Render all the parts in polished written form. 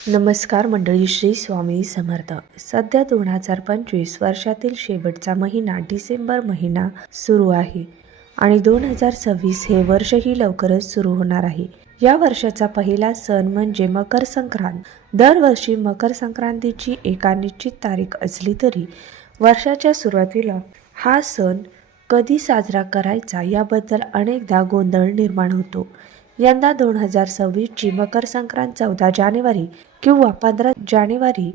नमस्कार मंडळी, श्री स्वामी समर्थ. सध्या 2025 वर्षातील शेवटचा महिना डिसेंबर महिना सुरू आहे आणि 2026 हे वर्षही लवकरच सुरू होणार आहे. या वर्षाचा पहिला सण म्हणजे मकर संक्रांत. दरवर्षी मकर संक्रांतीची एका निश्चित तारीख असली तरी वर्षाच्या सुरुवातीला हा सण कधी साजरा करायचा याबद्दल अनेकदा गोंधळ निर्माण होतो. यंदा 2026ची मकर संक्रांत 14 जानेवारी किंवा 15 जानेवारी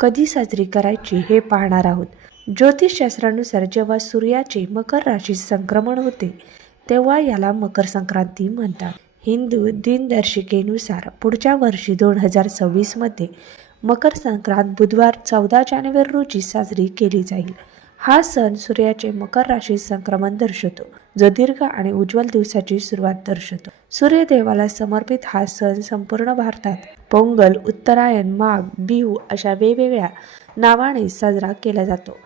कधी साजरी करायची हे पाहणार आहोत. ज्योतिषशास्त्रानुसार जेव्हा सूर्याचे मकर राशीत संक्रमण होते तेव्हा याला मकर संक्रांती म्हणतात. हिंदू दिनदर्शिकेनुसार पुढच्या वर्षी 2026 मध्ये मकर संक्रांत बुधवार 14 जानेवारी रोजी साजरी केली जाईल. हा सण सूर्याचे मकर राशीत संक्रमण दर्शवतो, जो दीर्घ आणि उज्ज्वल दिवसाची सुरुवात दर्शवतो. सूर्यदेवाला समर्पित हा सण संपूर्ण भारतात पोंगल, उत्तरायण, माघ, बिहू अशा वेगवेगळ्या नावाने साजरा केला जातो.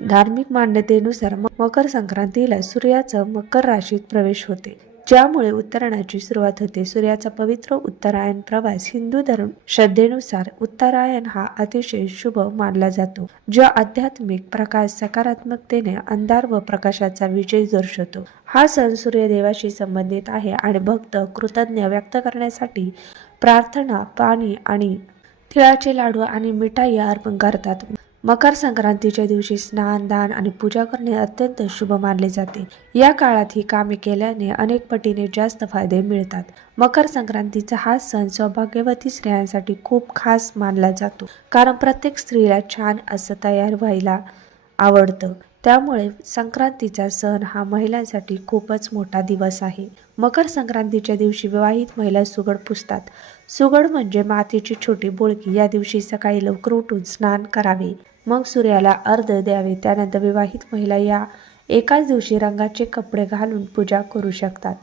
धार्मिक मान्यतेनुसार मकर संक्रांतीला सूर्याचा मकर राशीत प्रवेश होते, ज्यामुळे उत्तरायणाची सुरुवात होते. सूर्याचा पवित्र उत्तरायण प्रवास हिंदू धर्म श्रद्धेनुसार उत्तरायण हा अतिशय शुभ मानला जातो, जो आध्यात्मिक प्रकाश, सकारात्मकतेने अंधार व प्रकाशाचा विजय दर्शवतो. हा सण सूर्यदेवाशी संबंधित आहे आणि भक्त कृतज्ञ व्यक्त करण्यासाठी प्रार्थना, पाणी आणि तिळाचे लाडू आणि मिठाई अर्पण करतात. मकर संक्रांतीच्या दिवशी स्नान, दान आणि पूजा करणे अत्यंत शुभ मानले जाते. या काळात ही कामे केल्याने अनेक पटीने जास्त फायदे मिळतात. मकर संक्रांतीचा हा सण सौभाग्यवती स्त्रियांसाठी खूप खास मानला जातो, कारण प्रत्येक स्त्रीला छान असं तयार व्हायला आवडतं. त्यामुळे संक्रांतीचा सण हा महिलांसाठी खूपच मोठा दिवस आहे. मकर संक्रांतीच्या दिवशी विवाहित महिला सुगड पुजतात. सुगड म्हणजे मातीची छोटी बोळकी. या दिवशी सकाळी लवकर उठून स्नान करावे, मग सूर्याला अर्घ्य द्यावे. त्यानंतर विवाहित महिला या एकाच दिवशी रंगाचे कपडे घालून पूजा करू शकतात.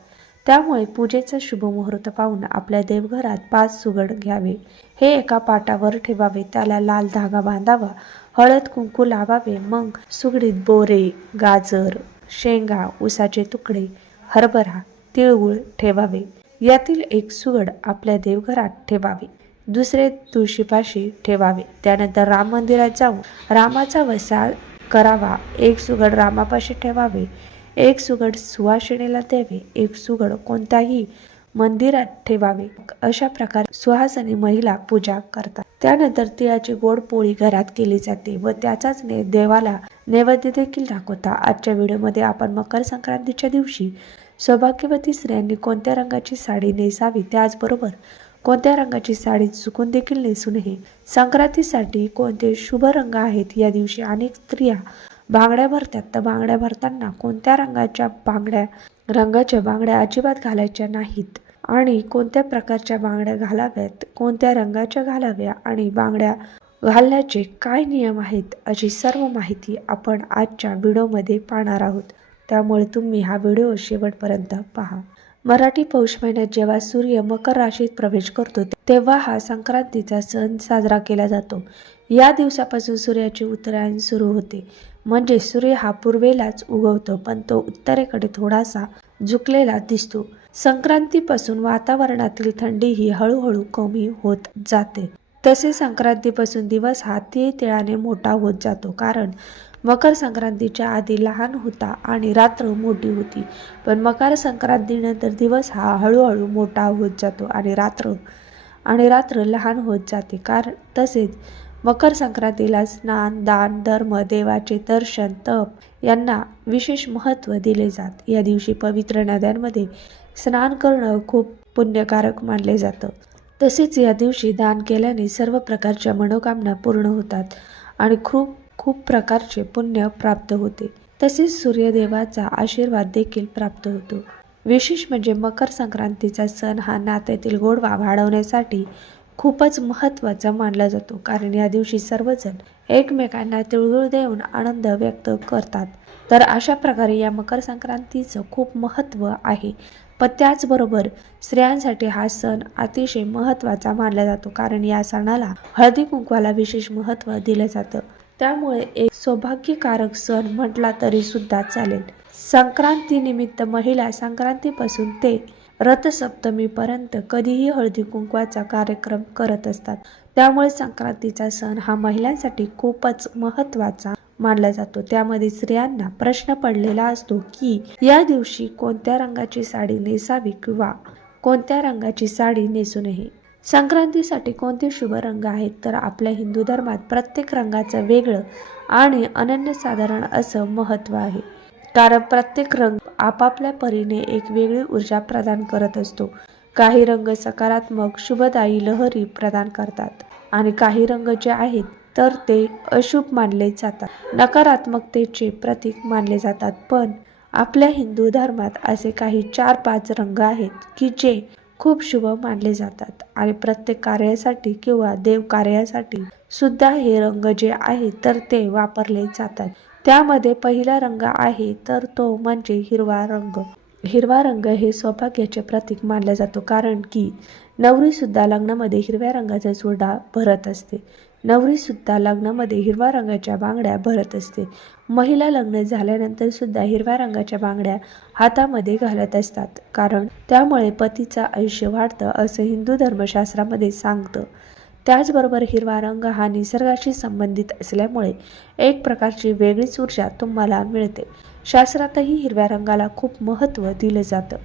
त्यामुळे पूजेचा शुभ मुहूर्त पाहून आपल्या देवघरात 5 सुगड घ्यावे. हे एका पाटावर ठेवावे, त्याला लाल धागा बांधावा, हळद कुंकू लावावे. मग सुगडीत बोरे, गाजर, शेंगा, उसाचे तुकडे, हरभरा, तिळगुळ ठेवावे. यातील एक सुगड आपल्या देवघरात ठेवावे, दुसरे तुळशीपाशी ठेवावे. त्यानंतर राम मंदिरात जाऊन रामाचा वसा करावा. एक सुगड रामापाशी ठेवावे, एक सुगड सुवासिनीला द्यावे, एक सुगड कोणत्याही मंदिरात ठेवावे. अशा प्रकारे सुहासिनी महिला पूजा करतात. त्यानंतर तिळाची गोड पोळी घरात केली जाते व त्याचाच देवाला नैवेद्य देखील दाखवतात. आजच्या व्हिडिओमध्ये आपण मकर संक्रांतीच्या दिवशी सौभाग्यवती स्त्रियांनी कोणत्या रंगाची साडी नेसावी, त्याचबरोबर कोणत्या रंगाची साडी चुकून देखील नेसू नये, संक्रांतीसाठी कोणते शुभ रंग आहेत, या दिवशी अनेक स्त्रिया बांगड्या भरतात, तर बांगड्या भरताना कोणत्या रंगाच्या बांगड्या अजिबात घालायच्या नाहीत आणि कोणत्या प्रकारच्या बांगड्या घालाव्यात, कोणत्या रंगाच्या घालाव्या आणि बांगड्या घालण्याचे काय नियम आहेत, अशी सर्व माहिती आपण आजच्या व्हिडिओमध्ये पाहणार आहोत. त्यामुळे तुम्ही हा व्हिडिओ शेवटपर्यंत पहा. मराठी पौष महिन्यात जेव्हा सूर्य मकर राशीत प्रवेश करतो तेव्हा हा संक्रांतीचा सण साजरा केला जातो. या दिवसापासून सूर्याचे उत्तरायण सुरू होते, म्हणजे सूर्य हा पूर्वेलाच उगवतो, पण तो उत्तरेकडे थोडासा झुकलेला दिसतो. संक्रांतीपासून वातावरणातील थंडी ही हळूहळू कमी होत जाते. तसे संक्रांतीपासून दिवस हा तिळाने मोठा होत जातो, कारण मकर संक्रांतीच्या आधी लहान होता आणि रात्र मोठी होती, पण मकर संक्रांतीनंतर दिवस हा हळूहळू मोठा होत जातो आणि रात्र लहान होत जाते. तसेच मकर संक्रांतीला स्नान, दान, धर्म, देवाचे दर्शन, तप यांना विशेष महत्त्व दिले जाते. या दिवशी पवित्र नद्यांमध्ये स्नान करणं खूप पुण्यकारक मानले जातं. तसेच या दिवशी दान केल्याने सर्व प्रकारच्या मनोकामना पूर्ण होतात आणि खूप प्रकारचे पुण्य प्राप्त होते. तसेच सूर्यदेवाचा आशीर्वाद देखील प्राप्त होतो. विशेष म्हणजे मकर संक्रांतीचा सण हा नात्यातील गोडवा वाढवण्यासाठी खूपच महत्त्वाचा मानला जातो, कारण या दिवशी सर्वजण एकमेकांना तिळगुळ देऊन आनंद व्यक्त करतात. तर अशा प्रकारे या मकर संक्रांतीचं खूप महत्त्व आहे. पण त्याचबरोबर स्त्रियांसाठी हा सण अतिशय महत्त्वाचा मानला जातो, कारण या सणाला हळदी कुंकवाला विशेष महत्त्व दिलं जातं. त्यामुळे एक सौभाग्यकारक सण म्हटला तरी सुद्धा चालेल. संक्रांतीनिमित्त महिला संक्रांतीपासून ते रथसप्तमीपर्यंत कधीही हळदी कुंकवाचा कार्यक्रम करत असतात. त्यामुळे संक्रांतीचा सण हा महिलांसाठी खूपच महत्त्वाचा मानला जातो. त्यामध्ये स्त्रियांना प्रश्न पडलेला असतो की या दिवशी कोणत्या रंगाची साडी नेसावी किंवा कोणत्या रंगाची साडी नेसू नये. संक्रांतीसाठी कोणते शुभ रंग आहेत? तर आपल्या हिंदू धर्मात प्रत्येक रंगाचं वेगळं आणि अनन्यसाधारण असं महत्त्व आहे. कारण प्रत्येक रंग आपापल्या परीने एक वेगळी ऊर्जा प्रदान करत असतो. काही रंग सकारात्मक, शुभदायी लहरी प्रदान करतात आणि काही रंग जे आहेत तर ते अशुभ मानले जातात, नकारात्मकतेचे प्रतीक मानले जातात. पण आपल्या हिंदू धर्मात असे काही 4-5 रंग आहेत की जे खूप शुभ मानले जातात आणि प्रत्येक कार्यासाठी किंवा देव कार्यासाठी सुद्धा हे रंग जे आहेत तर ते वापरले जातात. त्यामध्ये पहिला रंग आहे तर तो म्हणजे हिरवा रंग. हिरवा रंग हे सौभाग्याचे प्रतीक मानला जातो, कारण की नवरी सुद्धा लग्नामध्ये हिरव्या रंगाचा चुडा भरत असते. नवरी सुद्धा लग्नामध्ये हिरव्या रंगाच्या बांगड्या भरत असते. महिला लग्न झाल्यानंतर सुद्धा हिरव्या रंगाच्या बांगड्या हातामध्ये घालत असतात, कारण त्यामुळे पतीचं आयुष्य वाढतं असं हिंदू धर्मशास्त्रामध्ये सांगतं. त्याचबरोबर हिरवा रंग हा निसर्गाशी संबंधित असल्यामुळे एक प्रकारची वेगळीच ऊर्जा तुम्हाला मिळते. शास्त्रातही हिरव्या रंगाला खूप महत्त्व दिलं जातं.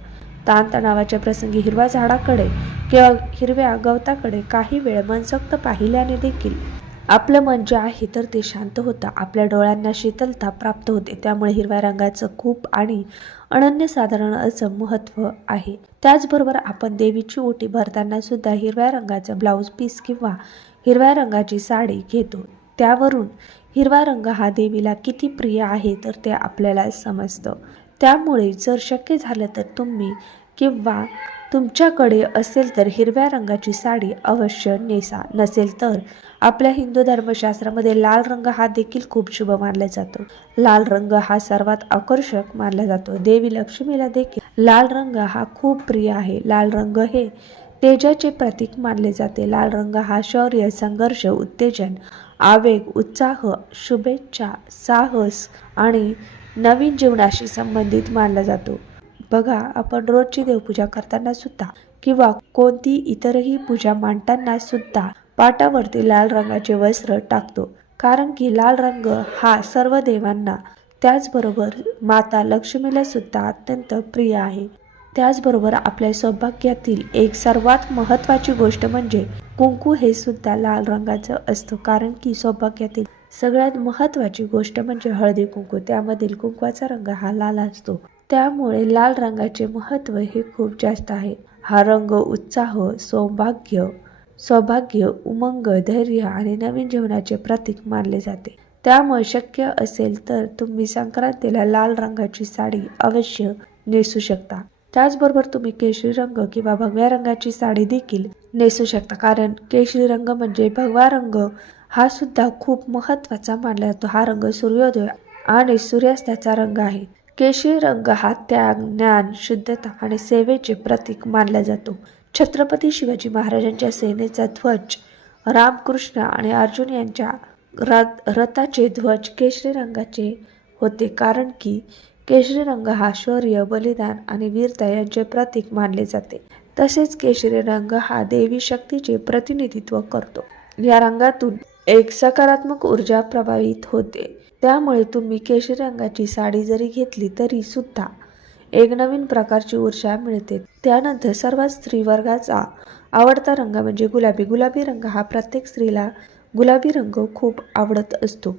ताणतणावाच्या प्रसंगी हिरव्या झाडाकडे किंवा हिरव्या गवताकडे काही वेळ मनसोक्त पाहिल्याने देखील आपलं मन जे आहे तर ते शांत होतं, आपल्या डोळ्यांना शीतलता प्राप्त होते. त्यामुळे हिरव्या रंगाचं खूप आणि अनन्यसाधारण असं महत्त्व आहे. त्याचबरोबर आपण देवीची ओटी भरताना सुद्धा हिरव्या रंगाचं ब्लाऊज पीस किंवा हिरव्या रंगाची साडी घेतो. त्यावरून हिरवा रंग हा देवीला किती प्रिय आहे तर ते आपल्याला समजतं. त्यामुळे जर शक्य झालं तर तुम्ही किंवा तुमच्याकडे असेल तर हिरव्या रंगाची साडी अवश्य नेसा. नसेल तर आपल्या हिंदू धर्मशास्त्रामध्ये लाल रंग हा देखील खूप शुभ मानला जातो. लाल रंग हा सर्वात आकर्षक मानला जातो. देवी लक्ष्मीला देखील लाल रंग हा खूप प्रिय आहे. लाल रंग हे तेजाचे प्रतीक मानले जाते. लाल रंग हा शौर्य, संघर्ष, उत्तेजन, आवेग, उत्साह, शुभेच्छा, साहस आणि नवीन जीवनाशी संबंधित मानला जातो. बघा, आपण रोजची देवपूजा करताना सुद्धा किंवा कोणती इतरही पूजा मांडताना सुद्धा पाटावरती लाल रंगाचे वस्त्र टाकतो, कारण की लाल रंग हा सर्व देवांना त्याचबरोबर माता लक्ष्मीला सुद्धा अत्यंत प्रिय आहे. त्याचबरोबर आपल्या सौभाग्यातील एक सर्वात महत्त्वाची गोष्ट म्हणजे कुंकू हे सुद्धा लाल रंगाचं असतं, कारण की सौभाग्यातील सगळ्यात महत्त्वाची गोष्ट म्हणजे हळदी कुंकू. त्यामधील कुंकवाचा रंग हा लाल असतो. त्यामुळे लाल रंगाचे महत्त्व हे खूप जास्त आहे. हा रंग उत्साह, सौभाग्य, उमंग, धैर्य आणि नवीन जीवनाचे प्रतीक मानले जाते. त्यामुळे शक्य असेल तर तुम्ही संक्रांतीला लाल रंगाची साडी अवश्य नेसू शकता. त्याचबरोबर तुम्ही केशरी रंग किंवा भगव्या रंगाची साडी देखील नेसू शकता, कारण केशरी रंग म्हणजे भगवा रंग हा सुद्धा खूप महत्त्वाचा मानला जातो. हा रंग सूर्योदय आणि सूर्यास्ताचा रंग आहे. केशरी रंग हा त्याग, ज्ञान, शुद्धता आणि सेवेचे प्रतीक मानला जातो. छत्रपती शिवाजी महाराजांच्या सेनेचा ध्वज, रामकृष्ण आणि अर्जुन यांच्या रथाचे ध्वज केशरी रंगाचे होते, कारण की केशरी रंग हा शौर्य, बलिदान आणि वीरता यांचे प्रतीक मानले जाते. तसेच केशरी रंग हा देवी शक्तीचे प्रतिनिधित्व करतो. या रंगातून एक सकारात्मक ऊर्जा प्रभावित होते. त्यामुळे तुम्ही केशरी रंगाची साडी जरी घेतली तरी सुद्धा एक नवीन प्रकारची ऊर्जा मिळते. त्यानंतर सर्व स्त्री वर्गाचा आवडता रंग म्हणजे गुलाबी. गुलाबी रंग हा प्रत्येक स्त्रीला गुलाबी रंग खूप आवडत असतो.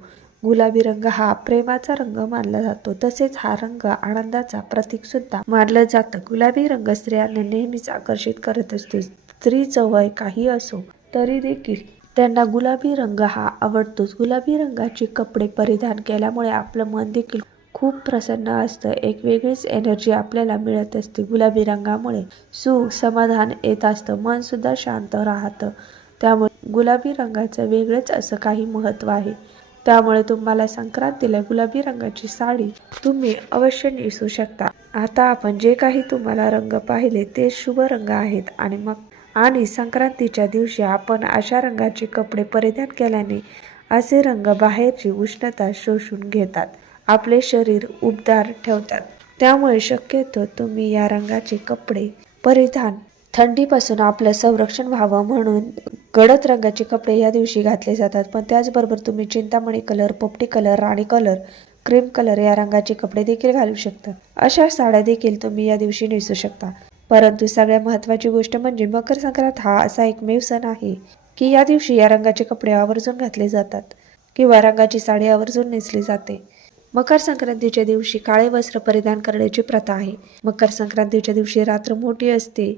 गुलाबी रंग हा प्रेमाचा रंग मानला जातो. तसेच हा रंग आनंदाचा प्रतीक सुद्धा मानलं जातं. गुलाबी रंग स्त्रियांना नेहमीच आकर्षित करत असतो. स्त्रीचं वय काही असो तरी देखील त्यांना गुलाबी रंग हा आवडतोच. गुलाबी रंगाचे कपडे परिधान केल्यामुळे आपलं मन देखील खूप प्रसन्न असतं. एक वेगळीच एनर्जी आपल्याला मिळत असते. गुलाबी रंगामुळे सुख, समाधान येत असतं. मन सुद्धा शांत राहतं. त्यामुळे गुलाबी रंगाचं वेगळंच असं काही महत्त्व आहे. त्यामुळे तुम्हाला संक्रांतीला गुलाबी रंगाची साडी तुम्ही अवश्य नेसू शकता. आता आपण जे काही तुम्हाला रंग पाहिले ते शुभ रंग आहेत आणि संक्रांतीच्या दिवशी आपण अशा रंगाचे कपडे परिधान केल्याने असे रंग बाहेरची उष्णता शोषून घेतात, आपले शरीर उबदार ठेवतात. त्यामुळे शक्यतो तुम्ही या रंगाचे कपडे परिधान. थंडीपासून आपलं संरक्षण व्हावं म्हणून गडद रंगाचे कपडे या दिवशी घातले जातात. पण त्याचबरोबर तुम्ही चिंतामणी कलर, पोपटी कलर, राणी कलर, क्रीम कलर या रंगाचे कपडे देखील घालू शकता. अशा साड्या देखील तुम्ही या दिवशी नेसू शकता. परंतु सगळ्यात महत्त्वाची गोष्ट म्हणजे मकर संक्रांत हा असा एकमेव सण आहे की या दिवशी या रंगाचे कपडे आवर्जून घातले जातात किंवा रंगाची साडी आवर्जून नेसली जाते. मकर संक्रांतीच्या दिवशी काळे वस्त्र परिधान करण्याची प्रथा आहे. मकर संक्रांतीच्या दिवशी रात्र मोठी असते.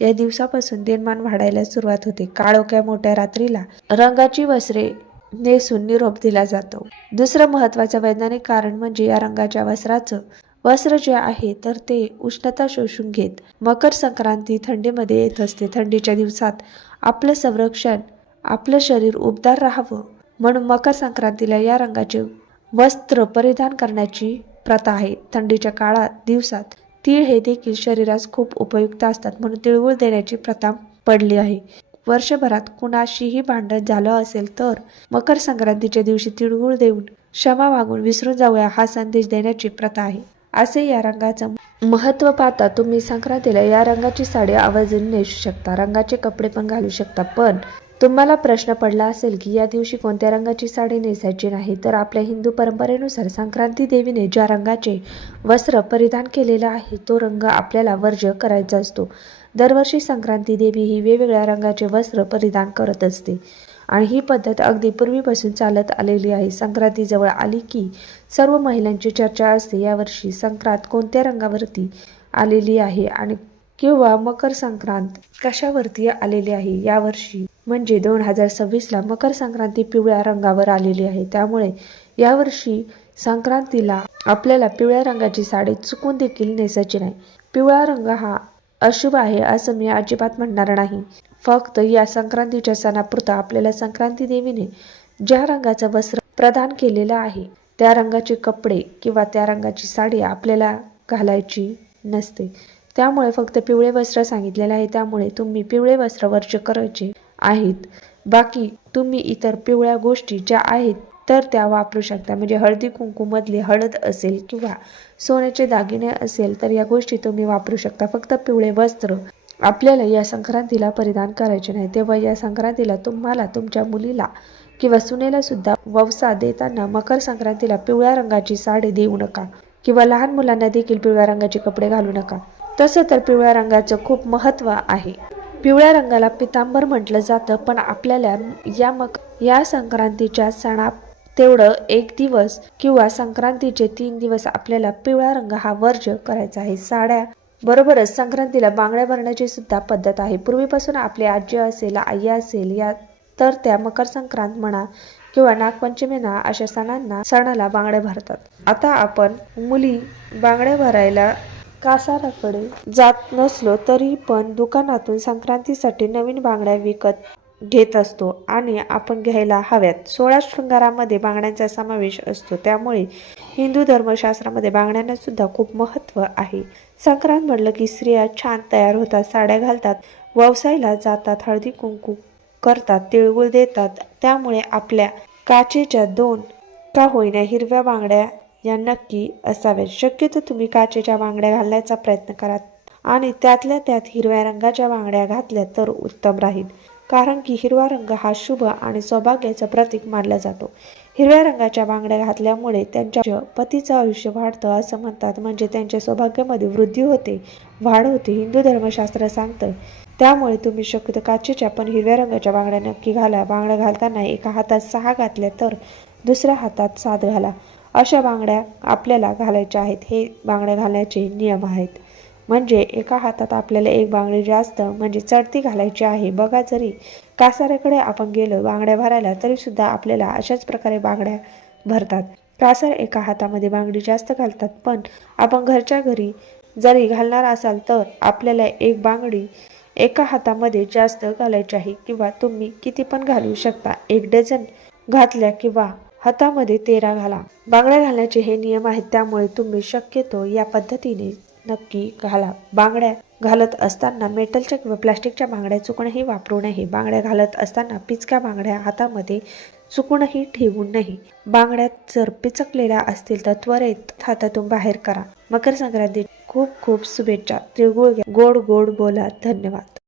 या दिवसापासून दिनमान वाढायला सुरुवात होते. काळोख्या मोठ्या रात्रीला रंगाची वस्त्रे नेसून निरोप दिला जातो. दुसरं महत्त्वाचं वैज्ञानिक कारण म्हणजे या रंगाच्या वस्त्र जे आहे तर ते उष्णता शोषून घेत. मकर संक्रांती थंडीमध्ये येत असते. थंडीच्या दिवसात आपलं संरक्षण, आपलं शरीर उबदार राहावं म्हणून मकर संक्रांतीला या रंगाचे वस्त्र परिधान करण्याची प्रथा आहे. थंडीच्या दिवसात तीळ हे देखील शरीरास खूप उपयुक्त असतात म्हणून तिळगुळ देण्याची प्रथा पडली आहे. वर्षभरात कुणाशीही भांडण झालं असेल तर मकर संक्रांतीच्या दिवशी तिळगुळ देऊन क्षमा मागून विसरून जाऊया हा संदेश देण्याची प्रथा आहे. असे या रंगाचं महत्त्व पाहता तुम्ही संक्रांतीला या रंगाची साडी आवर्जून नेसू शकता. रंगाचे कपडे पण घालू शकता. पण तुम्हाला प्रश्न पडला असेल की या दिवशी कोणत्या रंगाची साडी नेसायची नाही, तर आपल्या हिंदू परंपरेनुसार संक्रांती देवीने ज्या रंगाचे वस्त्र परिधान केलेलं आहे तो रंग आपल्याला वर्ज्य करायचा असतो. दरवर्षी संक्रांती देवी ही वेगवेगळ्या रंगाचे वस्त्र परिधान करत असते आणि ही पद्धत अगदी पूर्वीपासून चालत आलेली आहे. संक्रांती जवळ आली की सर्व महिलांची चर्चा असते यावर्षी संक्रांत कोणत्या रंगावरती आलेली आहे आणि किंवा मकर संक्रांत कशावरती आलेली आहे. यावर्षी म्हणजे 2026ला मकर संक्रांती पिवळ्या रंगावर आलेली आहे. त्यामुळे यावर्षी संक्रांतीला आपल्याला पिवळ्या रंगाची साडी चुकून देखील नेसायची नाही. पिवळा रंग हा अशुभ आहे असं मी अजिबात म्हणणार नाही. फक्त या संक्रांतीच्या सणापुरता आपल्याला संक्रांती देवीने ज्या रंगाचं वस्त्र प्रदान केलेलं आहे त्या रंगाचे कपडे किंवा त्या रंगाची साडी आपल्याला घालायची नसते. त्यामुळे फक्त पिवळे वस्त्र सांगितलेले आहे. त्यामुळे तुम्ही पिवळे वस्त्र वर्ज्य करायचे आहेत. बाकी तुम्ही इतर पिवळ्या गोष्टी ज्या आहेत तर त्या वापरू शकता. म्हणजे हळदी कुंकू मधली हळद असेल किंवा सोन्याचे दागिने असेल तर या गोष्टी तुम्ही वापरू शकता. फक्त पिवळे वस्त्र आपल्याला या संक्रांतीला परिधान करायचे नाही. तेव्हा या संक्रांतीला तुम्हाला तुमच्या मुलीला किंवा सुनेला सुद्धा ववसा देताना मकर संक्रांतीला पिवळ्या रंगाची साडी देऊ नका किंवा लहान मुलांना देखील पिवळ्या रंगाचे कपडे घालू नका. तसं तर पिवळ्या रंगाचं खूप महत्त्व आहे. पिवळ्या रंगाला पितांबर म्हटलं जातं. पण आपल्याला या संक्रांतीच्या सणा तेवढं एक दिवस किंवा संक्रांतीचे 3 दिवस आपल्याला पिवळा रंग हा वर्ज्य करायचा आहे. साड्या बरोबरच संक्रांतीला बांगड्या भरण्याची सुद्धा पद्धत आहे. पूर्वीपासून आपली आजी असेल, आई असेल या तर त्या मकर संक्रांत म्हणा किंवा नागपंचमी म्हणा अशा सणाला बांगड्या भरतात. आता आपण मुली बांगड्या भरायला कासाराकडे जात नसलो तरी पण दुकानातून संक्रांतीसाठी नवीन बांगड्या विकत घेत असतो आणि आपण घ्यायला हव्यात. 16 शृंगारामध्ये बांगड्यांचा समावेश असतो. त्यामुळे हिंदू धर्मशास्त्रामध्ये बांगड्यांना सुद्धा खूप महत्त्व आहे. संक्रांत म्हटलं की स्त्रिया छान तयार होतात, साड्या घालतात, व्यवसायाला जातात, हळदी कुंकू करतात, तिळगुळ देतात. त्यामुळे आपल्या काचेच्या 2 का होईना हिरव्या बांगड्या या नक्की असाव्यात. शक्यतो तुम्ही काचेच्या बांगड्या घालण्याचा प्रयत्न करा आणि त्यातल्या त्यात हिरव्या रंगाच्या बांगड्या घातल्या तर उत्तम राहील. कारण की हिरवा रंग हा शुभ आणि सौभाग्याचं प्रतीक मानला जातो. हिरव्या रंगाच्या बांगड्या घातल्यामुळे त्यांच्या पतीचं आयुष्य वाढतं असं म्हणतात. म्हणजे त्यांच्या सौभाग्यामध्ये वृद्धी होते, वाढ होते, हिंदू धर्मशास्त्र सांगतं. त्यामुळे तुम्ही शक्यतो काचेच्या पण हिरव्या रंगाच्या बांगड्या नक्की घाला. बांगड्या घालताना एका हातात 6 घातल्या तर दुसऱ्या हातात 7 घाला. अशा बांगड्या आपल्याला घालायच्या आहेत. हे बांगड्या घालण्याचे नियम आहेत. म्हणजे एका हातात आपल्याला एक बांगडी जास्त म्हणजे चढती घालायची आहे. बघा, जरी कासाऱ्याकडे आपण गेलो बांगड्या भरायला तरी सुद्धा आपल्याला अशाच प्रकारे बांगड्या भरतात. कासार एका हातामध्ये बांगडी जास्त घालतात. पण आपण घरच्या घरी जरी घालणार असाल तर आपल्याला एक बांगडी एका हातामध्ये जास्त घालायची आहे किंवा तुम्ही किती पण घालू शकता. 1 डझन घातल्या किंवा हातामध्ये 13 घाला. बांगड्या घालण्याचे हे नियम आहेत. त्यामुळे तुम्ही शक्यतो या पद्धतीने नक्की घाला. बांगड्या घालत असताना मेटलच्या किंवा प्लास्टिकच्या बांगड्या चुकूनही वापरू नये. बांगड्या घालत असताना पिचक्या बांगड्या हातामध्ये चुकूनही ठेवू नये. बांगड्या जर पिचकलेल्या असतील तर त्वरित हातातून बाहेर करा. मकर संक्रांती खूप खूप शुभेच्छा. तिळगुळ घ्या, गोड गोड बोला. धन्यवाद.